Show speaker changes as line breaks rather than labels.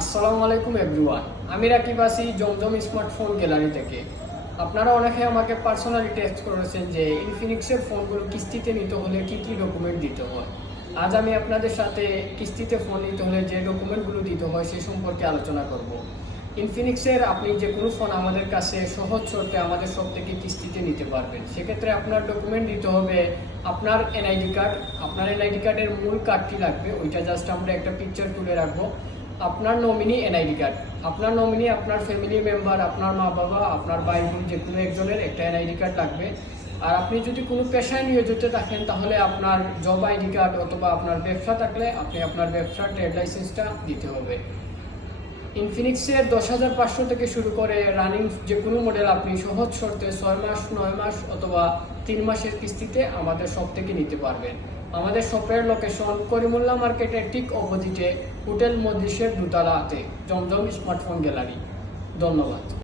আসসালামু আলাইকুম এভরিওয়ান আমি রাকিব আছি জমজম স্মার্টফোন গ্যালারি থেকে। আপনারা অনেকে আমাকে পার্সোনালি টেক্সট করেছেন যে ইনফিনিক্সের ফোনগুলো কিস্তিতে নিতে হলে কি কি ডকুমেন্ট দিতে হয়। আজ আমি আপনাদের সাথে কিস্তিতে ফোন নিতে হলে যে ডকুমেন্টগুলো দিতে হয় সে সম্পর্কে আলোচনা করব। ইনফিনিক্সের আপনি যে কোনো ফোন আমাদের কাছে সহজ শর্তে আমাদের সব থেকে কিস্তিতে নিতে পারবেন। সেক্ষেত্রে আপনার ডকুমেন্ট দিতে হবে আপনার এনআইডি কার্ড আপনার এনআইডি কার্ডের মূল কার্ডটি লাগবে। ওইটা জাস্ট আমরা একটা পিকচার তুলে রাখব। আপনার নমিনি এনআইডি কার্ড আপনার নমিনি আপনার ফ্যামিলি মেম্বার আপনার মা বাবা, আপনার ভাই বোন, যে কোনো একজনের একটা এনআইডি কার্ড লাগবে। আর আপনি যদি কোনো পেশায় নিয়োজিত থাকেন, তাহলে আপনার জব আইডি কার্ড অথবা আপনার ব্যবসা থাকলে আপনি আপনার ব্যবসার ট্রেড লাইসেন্সটা দিতে হবে। ইনফিনিক্সের দশ হাজার পাঁচশো থেকে শুরু করে রানিং যে কোনো মডেল আপনি সহজ শর্তে ছয় মাস, নয় মাস অথবা তিন মাসের কিস্তিতে আমাদের সব থেকে নিতে পারবেন। আমাদের শপের লোকেশন করিমুল্লা মার্কেটের ঠিক অপোজিটে হোটেল মজলিসের দোতলাতে জমজম স্মার্টফোন গ্যালারি। ধন্যবাদ।